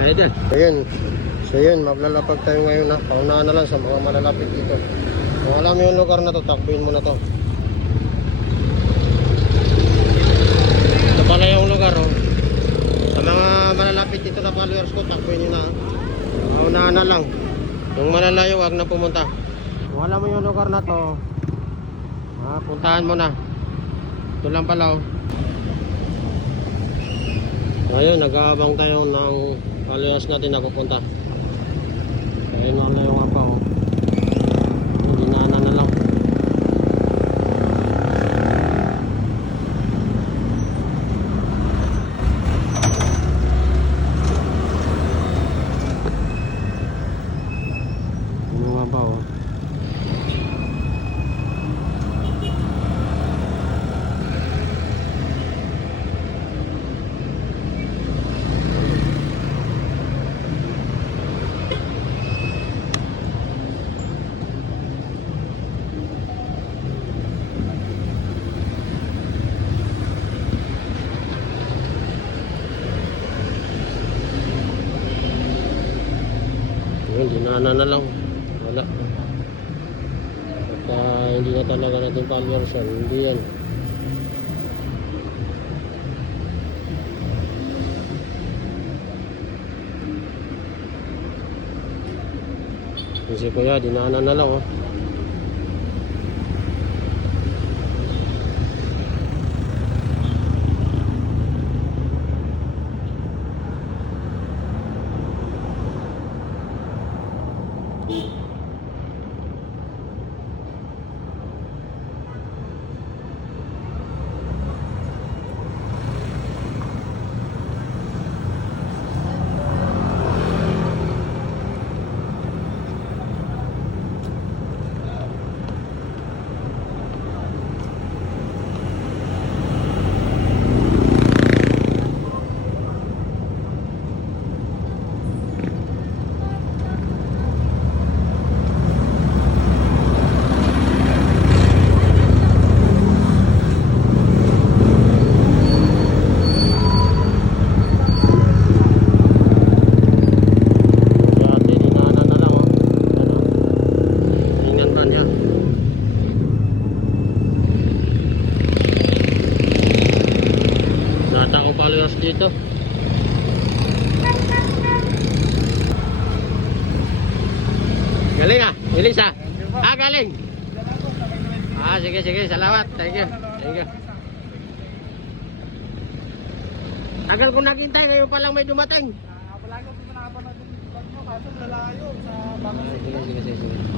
Idol. Ayun. So yun, maglalapag tayo ngayon ha. Paunahan na lang sa mga malalapit dito. Kung alam mo yung lugar na to, takbuhin mo na to. Ito pala yung lugar oh. Sa mga malalapit dito na followers ko, takbuhin nyo na ha. Paunahan na lang. Yung malalayo, wag na pumunta. Kung alam mo yung lugar na to, puntahan mo na. Ito lang pala oh. Ngayon, nag-aabang tayo ng followers natin na pupunta. Ayun na yung apa oh. Dinaanan na lang. Yung apa oh. Dinaanan na lang. Wala. Pagka hindi na talaga natin followers yan, hindi yan. Kasi kuya, dinaanan na lang oh. Dito galing bilis galing sige salamat, thank you tagal ko naghintay, ngayon pa lang may dumating Palagi ko pinapanood yung vlog nyo, kaso lalayo sa bagong sige